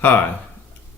Hi,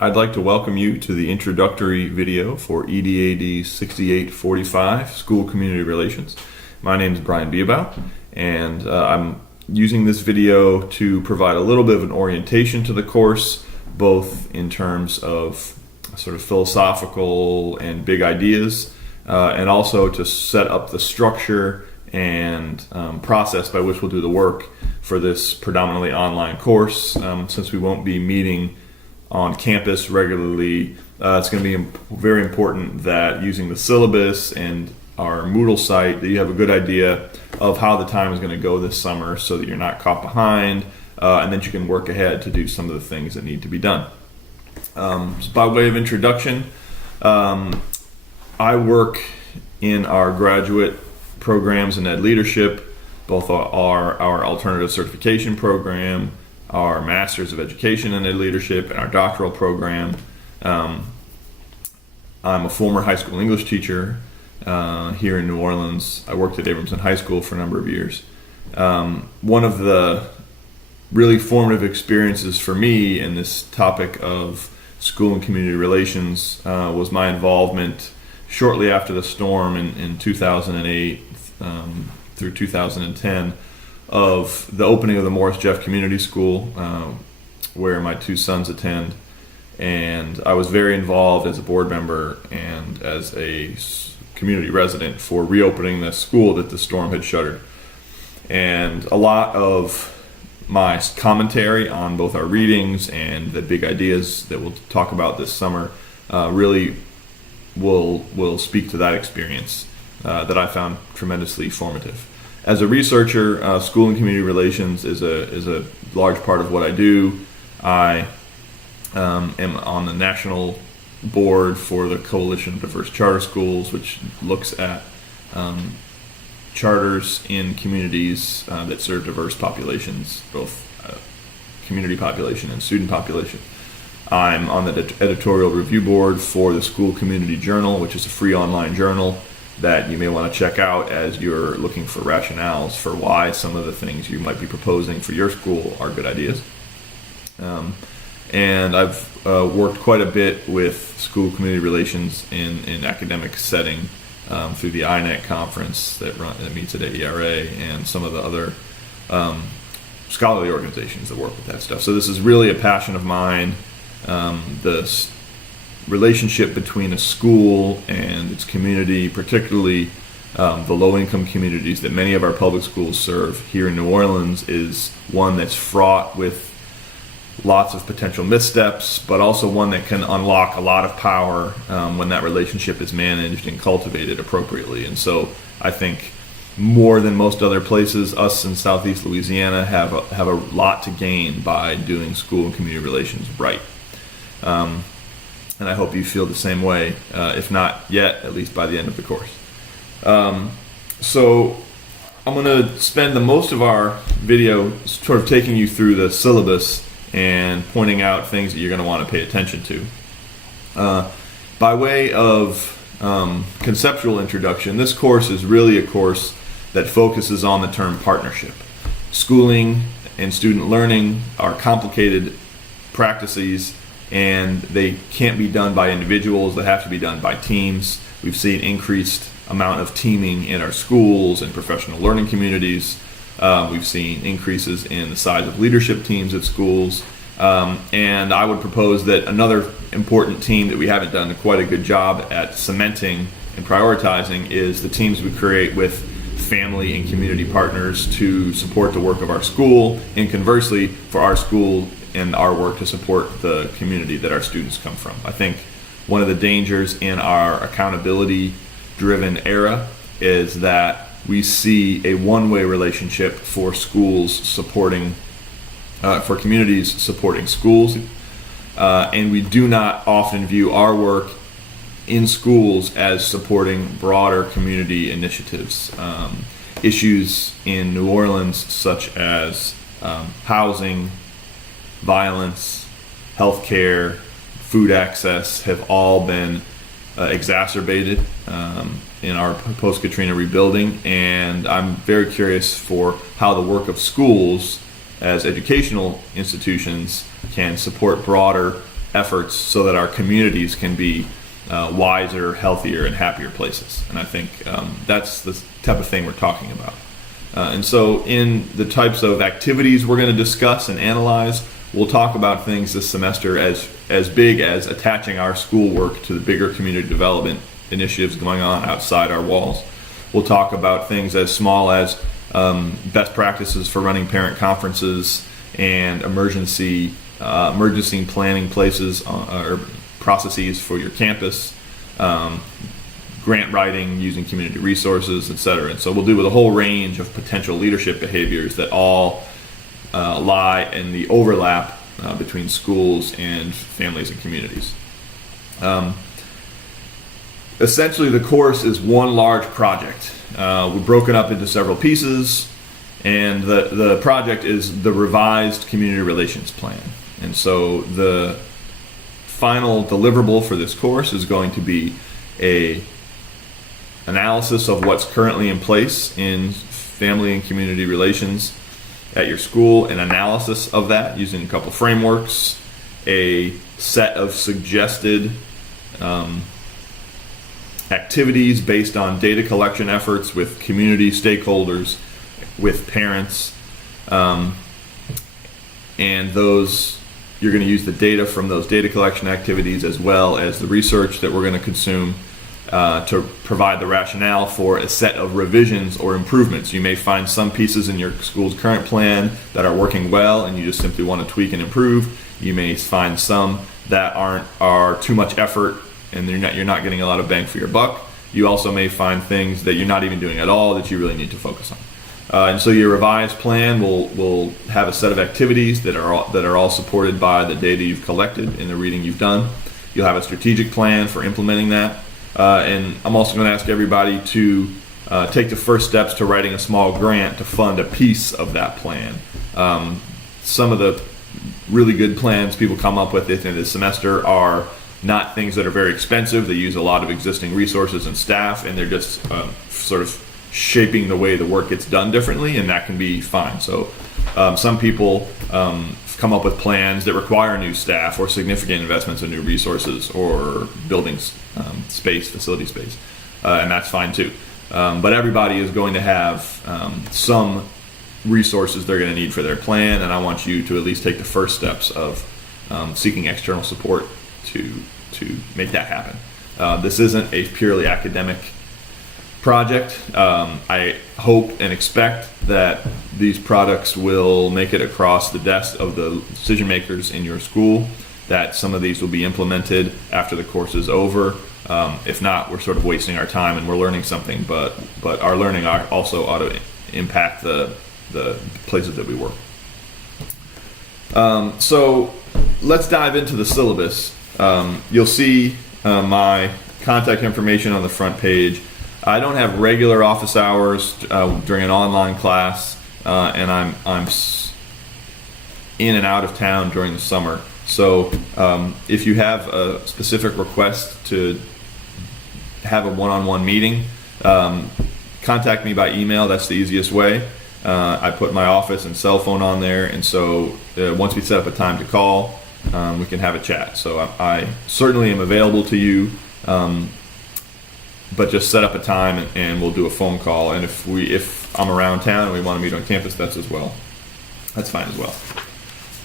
I'd like to welcome you to the introductory video for EDAD 6845, School Community Relations. My name is Brian Biebow, and I'm using this video to provide a little bit of an orientation to the course, both in terms of sort of philosophical and big ideas, and also to set up the structure and process by which we'll do the work for this predominantly online course. Since we won't be meeting on campus regularly, it's going to be very important that using the syllabus and our Moodle site that you have a good idea of how the time is going to go this summer so that you're not caught behind, and that you can work ahead to do some of the things that need to be done. So by way of introduction, I work in our graduate programs in Ed Leadership, both our alternative certification program, our Masters of Education in Ed Leadership, and our doctoral program. I'm a former high school English teacher here in New Orleans. I worked at Abramson High School for a number of years. One of the really formative experiences for me in this topic of school and community relations was my involvement shortly after the storm in 2008 through 2010 of the opening of the Morris Jeff Community School, where my two sons attend. And I was very involved as a board member and as a community resident for reopening the school that the storm had shuttered. And a lot of my commentary on both our readings and the big ideas that we'll talk about this summer really will speak to that experience that I found tremendously formative. As a researcher, school and community relations is a large part of what I do. I am on the national board for the Coalition of Diverse Charter Schools, which looks at charters in communities that serve diverse populations, both community population and student population. I'm on the editorial review board for the School Community Journal, which is a free online journal that you may want to check out as you're looking for rationales for why some of the things you might be proposing for your school are good ideas. And I've worked quite a bit with school community relations in academic setting through the INET conference that meets at AERA and some of the other scholarly organizations that work with that stuff. So this is really a passion of mine. The relationship between a school and its community, particularly the low-income communities that many of our public schools serve here in New Orleans, is one that's fraught with lots of potential missteps, but also one that can unlock a lot of power when that relationship is managed and cultivated appropriately. And so I think more than most other places, us in Southeast Louisiana have a lot to gain by doing school and community relations right. And I hope you feel the same way, if not yet, at least by the end of the course. So I'm going to spend the most of our video sort of taking you through the syllabus and pointing out things that you're going to want to pay attention to. By way of conceptual introduction, this course is really a course that focuses on the term partnership. Schooling and student learning are complicated practices, and they can't be done by individuals. They have to be done by teams. We've seen increased amount of teaming in our schools and professional learning communities. We've seen increases in the size of leadership teams at schools. And I would propose that another important team that we haven't done quite a good job at cementing and prioritizing is the teams we create with family and community partners to support the work of our school, and conversely, for our school and our work to support the community that our students come from. I think one of the dangers in our accountability-driven era is that we see a one-way relationship for schools supporting, for communities supporting schools, and we do not often view our work in schools as supporting broader community initiatives. Issues in New Orleans such as housing, violence, healthcare, food access have all been exacerbated in our post-Katrina rebuilding, and I'm very curious for how the work of schools as educational institutions can support broader efforts so that our communities can be wiser, healthier, and happier places. And I think that's the type of thing we're talking about. And so in the types of activities we're going to discuss and analyze, we'll talk about things this semester as big as attaching our schoolwork to the bigger community development initiatives going on outside our walls. We'll talk about things as small as best practices for running parent conferences and emergency planning places or processes for your campus, grant writing using community resources, etc. And so we'll do with a whole range of potential leadership behaviors that all lie in the overlap between schools and families and communities. Essentially, the course is one large project. We've broken up into several pieces, and the project is the revised community relations plan. And so the final deliverable for this course is going to be a analysis of what's currently in place in family and community relations at your school, an analysis of that using a couple frameworks, a set of suggested activities based on data collection efforts with community stakeholders, with parents, and those you're going to use the data from those data collection activities as well as the research that we're going to consume to provide the rationale for a set of revisions or improvements. You may find some pieces in your school's current plan that are working well and you just simply want to tweak and improve. You may find some that are too much effort and you're not getting a lot of bang for your buck. You also may find things that you're not even doing at all that you really need to focus on. And so your revised plan will have a set of activities that are all supported by the data you've collected and the reading you've done. You'll have a strategic plan for implementing that. And I'm also going to ask everybody to take the first steps to writing a small grant to fund a piece of that plan. Some of the really good plans people come up with at the end of the semester are not things that are very expensive. They use a lot of existing resources and staff, and they're just sort of shaping the way the work gets done differently, and that can be fine. So some people come up with plans that require new staff or significant investments in new resources or buildings facility space, and that's fine too. But everybody is going to have some resources they're going to need for their plan, and I want you to at least take the first steps of seeking external support to make that happen. This isn't a purely academic project. I hope and expect that these products will make it across the desk of the decision makers in your school, that some of these will be implemented after the course is over. If not, we're sort of wasting our time and we're learning something, but our learning also ought to impact the places that we work. So let's dive into the syllabus. You'll see my contact information on the front page. I don't have regular office hours during an online class, and I'm in and out of town during the summer. So if you have a specific request to have a one-on-one meeting, contact me by email. That's the easiest way. I put my office and cell phone on there, and so once we set up a time to call, we can have a chat. So I certainly am available to you, but just set up a time and we'll do a phone call. And if I'm around town and we want to meet on campus, that's fine as well.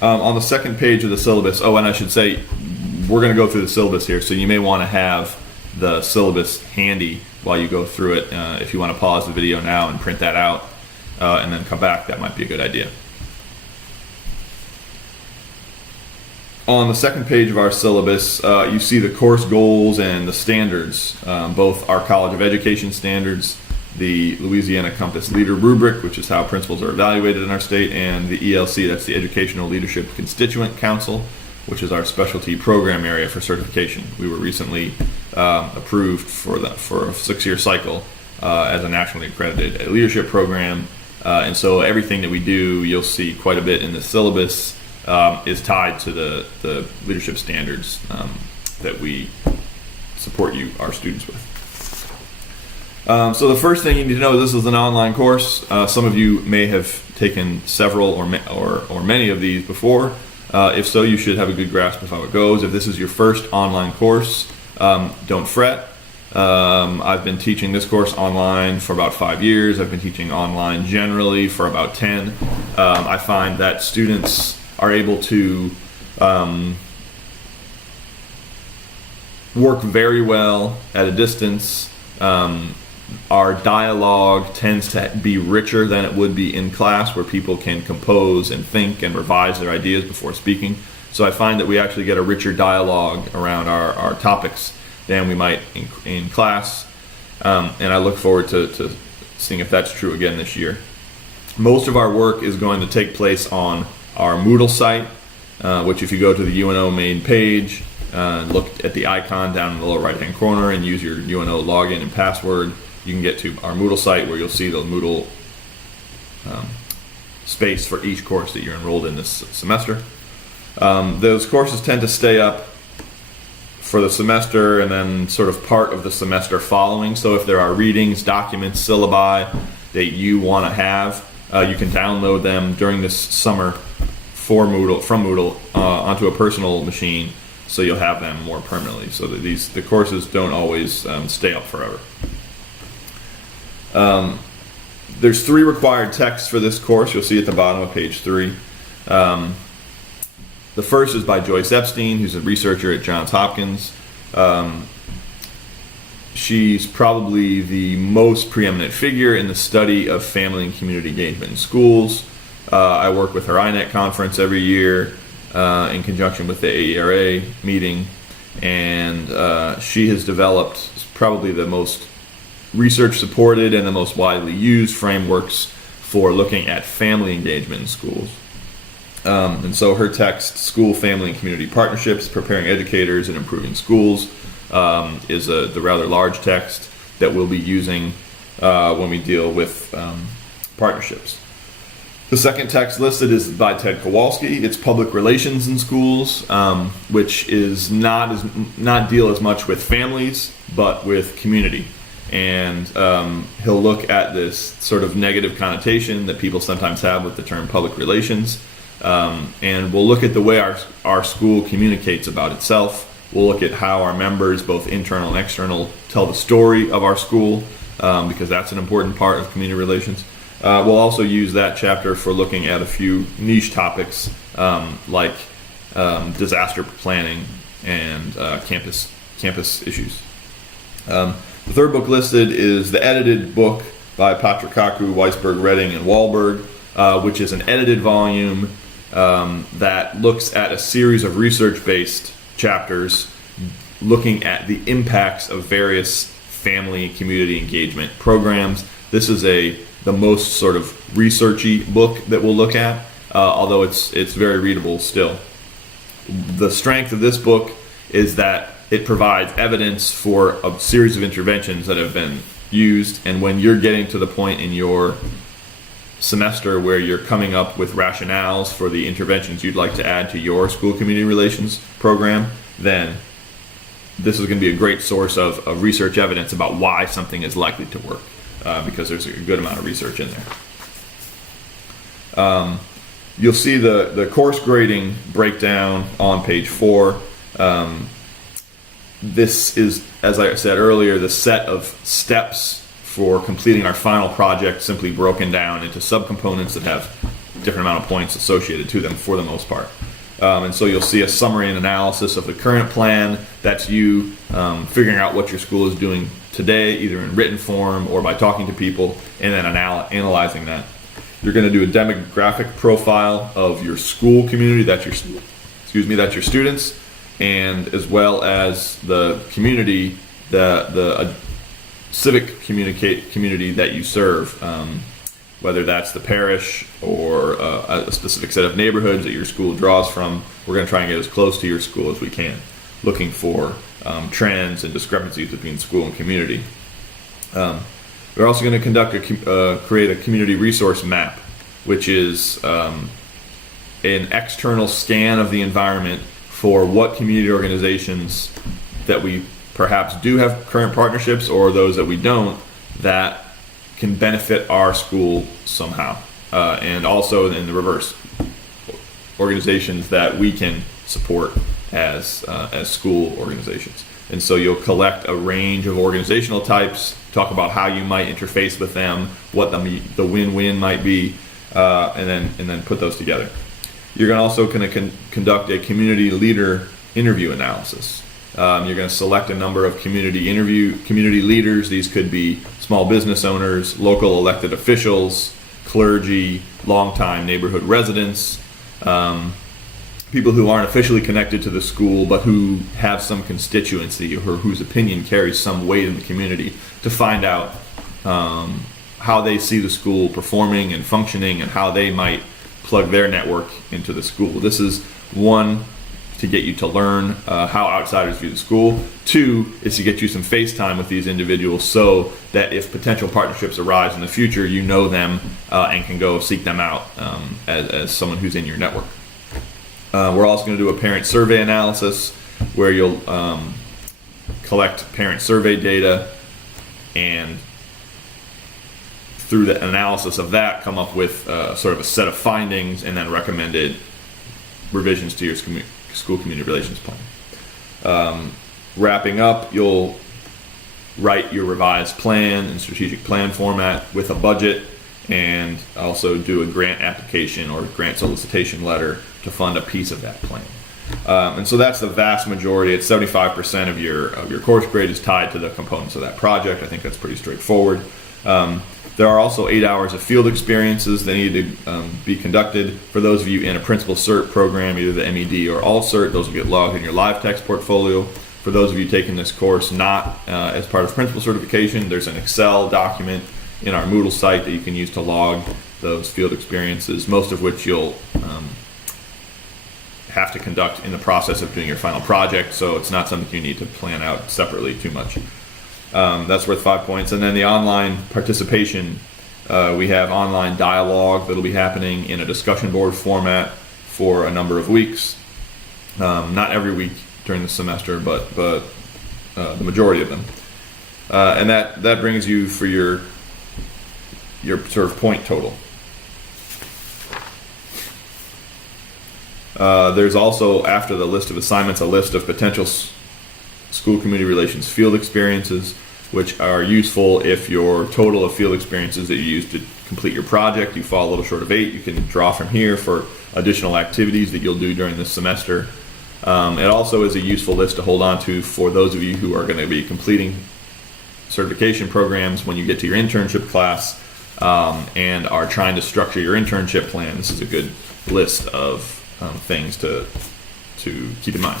On the second page of the syllabus, and I should say, we're going to go through the syllabus here, so you may want to have the syllabus handy while you go through it. If you want to pause the video now and print that out and then come back, that might be a good idea. On the second page of our syllabus, you see the course goals and the standards, both our College of Education standards, the Louisiana Compass Leader Rubric, which is how principals are evaluated in our state, and the ELC, that's the Educational Leadership Constituent Council, which is our specialty program area for certification. We were recently approved for a 6-year cycle as a nationally accredited leadership program, and so everything that we do, you'll see quite a bit in the syllabus, is tied to the leadership standards that we support our students with. So the first thing you need to know is this is an online course. Some of you may have taken several or many of these before. If so, you should have a good grasp of how it goes. If this is your first online course, don't fret. I've been teaching this course online for about 5 years. I've been teaching online generally for about 10. I find that students are able to work very well at a distance. Our dialogue tends to be richer than it would be in class, where people can compose and think and revise their ideas before speaking. So I find that we actually get a richer dialogue around our topics than we might in class. And I look forward to seeing if that's true again this year. Most of our work is going to take place on our Moodle site, which if you go to the UNO main page, look at the icon down in the lower right hand corner and use your UNO login and password, you can get to our Moodle site where you'll see the Moodle space for each course that you're enrolled in this semester. Those courses tend to stay up for the semester and then sort of part of the semester following. So if there are readings, documents, syllabi that you want to have, you can download them during this summer from Moodle onto a personal machine, so you'll have them more permanently. So that the courses don't always stay up forever. There's 3 required texts for this course. You'll see at the bottom of page 3. The first is by Joyce Epstein, who's a researcher at Johns Hopkins. She's probably the most preeminent figure in the study of family and community engagement in schools. I work with her INET conference every year in conjunction with the AERA meeting, and she has developed probably the most research supported and the most widely used frameworks for looking at family engagement in schools. And so her text, School, Family, and Community Partnerships, Preparing Educators and Improving Schools, is the rather large text that we'll be using when we deal with partnerships. The second text listed is by Ted Kowalski. It's Public Relations in Schools, which is not deal as much with families, but with community. And he'll look at this sort of negative connotation that people sometimes have with the term public relations. And we'll look at the way our school communicates about itself. We'll look at how our members, both internal and external, tell the story of our school, because that's an important part of community relations. We'll also use that chapter for looking at a few niche topics like disaster planning and campus issues. The third book listed is the edited book by Patrikaku, Weisberg, Redding, and Wahlberg, which is an edited volume that looks at a series of research-based chapters looking at the impacts of various family and community engagement programs. This is the most sort of researchy book that we'll look at, although it's very readable still. The strength of this book is that it provides evidence for a series of interventions that have been used, and when you're getting to the point in your semester where you're coming up with rationales for the interventions you'd like to add to your school community relations program, then this is going to be a great source of research evidence about why something is likely to work, because there's a good amount of research in there. You'll see the course grading breakdown on page 4. This is, as I said earlier, the set of steps for completing our final project, simply broken down into subcomponents that have a different amount of points associated to them for the most part. And so you'll see a summary and analysis of the current plan. That's you figuring out what your school is doing today, either in written form or by talking to people, and then analyzing that. You're going to do a demographic profile of your school community, that's your students, and as well as the community, the civic community that you serve, whether that's the parish or a specific set of neighborhoods that your school draws from. We're going to try and get as close to your school as we can, looking for trends and discrepancies between school and community. We're also going to create a community resource map, which is an external scan of the environment for what community organizations that we perhaps do have current partnerships, or those that we don't, that can benefit our school somehow, and also in the reverse, organizations that we can support as school organizations. And so you'll collect a range of organizational types, talk about how you might interface with them, what the win-win might be, and then put those together. You're also going to conduct a community leader interview analysis. You're going to select a number of community leaders. These could be small business owners, local elected officials, clergy, longtime neighborhood residents, people who aren't officially connected to the school but who have some constituency or whose opinion carries some weight in the community, to find out how they see the school performing and functioning and how they might plug their network into the school. This is one, to get you to learn how outsiders view the school. Two, is to get you some face time with these individuals so that if potential partnerships arise in the future, you know them and can go seek them out as someone who's in your network. We're also going to do a parent survey analysis where you'll collect parent survey data, and through the analysis of that come up with sort of a set of findings and then recommended revisions to your school community relations plan. Wrapping up, you'll write your revised plan in strategic plan format with a budget, and also do a grant application or grant solicitation letter to fund a piece of that plan. And so that's the vast majority. It's 75% of your course grade is tied to the components of that project. I think that's pretty straightforward. There are also 8 hours of field experiences that need to be conducted. For those of you in a principal cert program, either the MED or All Cert, those will get logged in your live text portfolio. For those of you taking this course not as part of principal certification, there's an Excel document in our Moodle site that you can use to log those field experiences, most of which you'll have to conduct in the process of doing your final project, so it's not something you need to plan out separately too much. That's worth 5 points. And then the online participation, we have online dialogue that'll be happening in a discussion board format for a number of weeks. Not every week during the semester, but the majority of them. And that brings you for your sort of point total. There's also, after the list of assignments, a list of potential school community relations field experiences, which are useful if your total of field experiences that you use to complete your project, you fall a little short of 8. You can draw from here for additional activities that you'll do during this semester. It also is a useful list to hold on to for those of you who are going to be completing certification programs when you get to your internship class and are trying to structure your internship plan. This is a good list of things to keep in mind.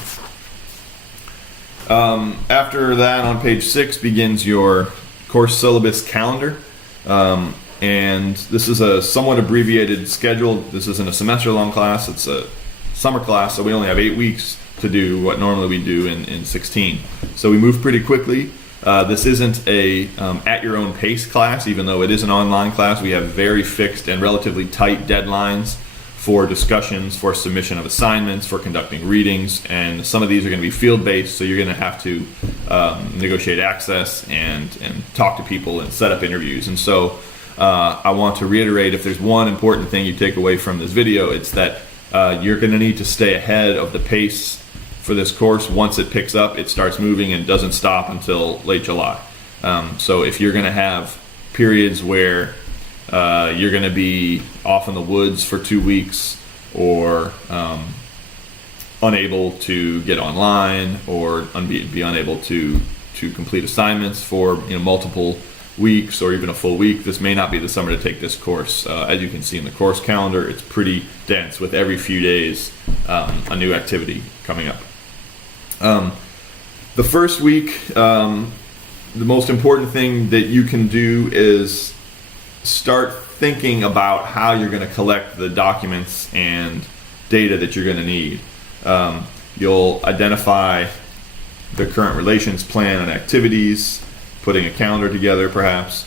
After that, on page 6 begins your course syllabus calendar, and this is a somewhat abbreviated schedule. This isn't a semester-long class, it's a summer class, so we only have 8 weeks to do what normally we do in 16. So we move pretty quickly. This isn't a at your own pace class, even though it is an online class. We have very fixed and relatively tight deadlines for discussions, for submission of assignments, for conducting readings, and some of these are going to be field-based, so you're going to have to negotiate access and talk to people and set up interviews. And so I want to reiterate, if there's one important thing you take away from this video, it's that you're going to need to stay ahead of the pace for this course. Once it picks up, it starts moving and doesn't stop until late July. So if you're going to have periods where you're going to be off in the woods for 2 weeks, or unable to get online, or be unable to complete assignments for multiple weeks or even a full week, this may not be the summer to take this course. As you can see in the course calendar, it's pretty dense with every few days a new activity coming up. The first week, the most important thing that you can do is start thinking about how you're going to collect the documents and data that you're going to need. You'll identify the current relations plan and activities, putting a calendar together perhaps.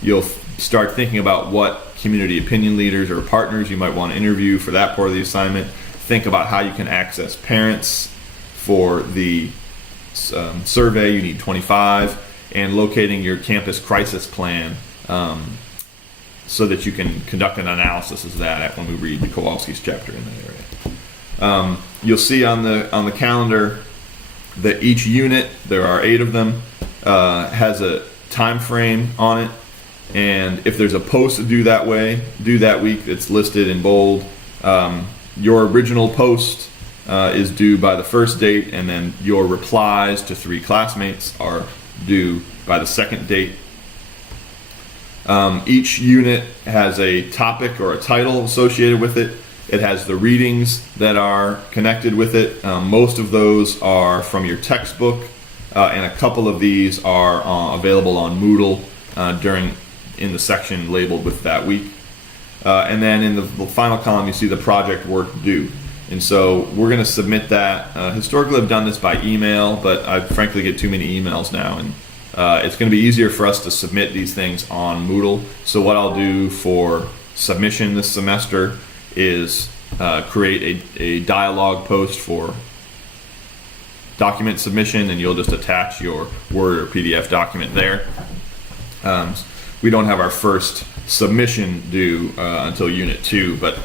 You'll start thinking about what community opinion leaders or partners you might want to interview for that part of the assignment. Think about how you can access parents for the survey. You need 25. and locating your campus crisis plan so that you can conduct an analysis of that when we read the Kowalski's chapter in that area. You'll see on the calendar that each unit, there are 8 of them, has a time frame on it, and if there's a post due that week, it's listed in bold. Your original post is due by the first date, and then your replies to 3 classmates are due by the second date. Each unit has a topic or a title associated with it. It has the readings that are connected with it. Most of those are from your textbook, and a couple of these are available on Moodle in the section labeled with that week. And then in the final column, you see the project work due. And so we're going to submit that. Historically, I've done this by email, but I frankly get too many emails now, and it's going to be easier for us to submit these things on Moodle. So what I'll do for submission this semester is create a dialogue post for document submission, and you'll just attach your Word or PDF document there. We don't have our first submission due until Unit 2, but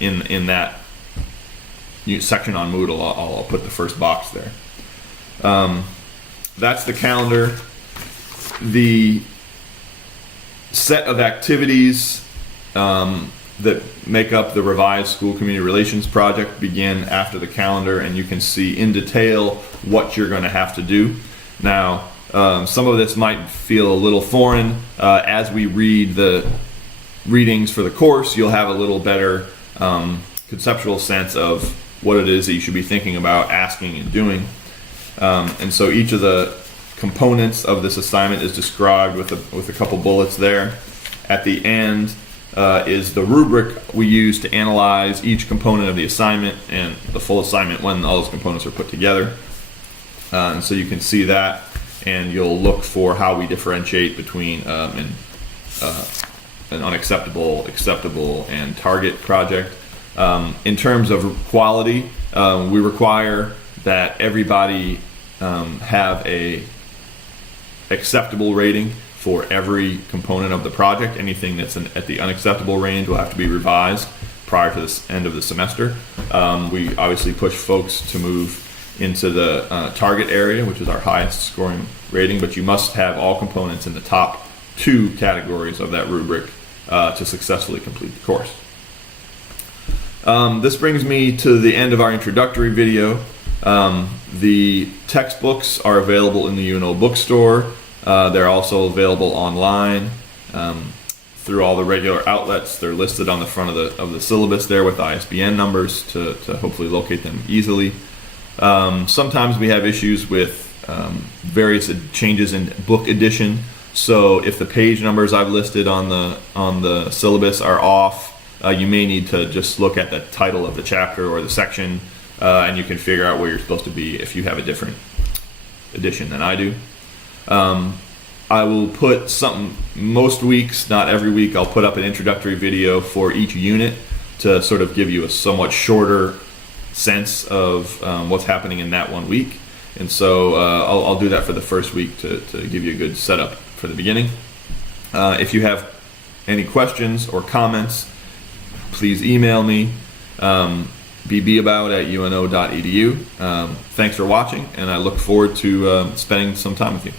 in that section on Moodle, I'll put the first box there. That's the calendar. The set of activities that make up the revised school community relations project begin after the calendar, and you can see in detail what you're going to have to do. Now, some of this might feel a little foreign. As we read the readings for the course, you'll have a little better conceptual sense of what it is that you should be thinking about, asking, and doing. And so each of the components of this assignment is described with a couple bullets there. At the end is the rubric we use to analyze each component of the assignment and the full assignment when all those components are put together. And so you can see that, and you'll look for how we differentiate between an unacceptable, acceptable, and target project. In terms of quality, we require that everybody have a acceptable rating for every component of the project. Anything that's at the unacceptable range will have to be revised prior to the end of the semester. We obviously push folks to move into the target area, which is our highest scoring rating, but you must have all components in the top 2 categories of that rubric to successfully complete the course. This brings me to the end of our introductory video. The textbooks are available in the UNO bookstore. They're also available online through all the regular outlets. They're listed on the front of the syllabus there with ISBN numbers to hopefully locate them easily. Sometimes we have issues with various changes in book edition. So if the page numbers I've listed on the syllabus are off, you may need to just look at the title of the chapter or the section, and you can figure out where you're supposed to be if you have a different edition than I do. I will put most weeks, not every week, I'll put up an introductory video for each unit to sort of give you a somewhat shorter sense of what's happening in that one week. And so I'll do that for the first week to give you a good setup for the beginning. If you have any questions or comments, please email me, bbabout@uno.edu. Thanks for watching, and I look forward to spending some time with you.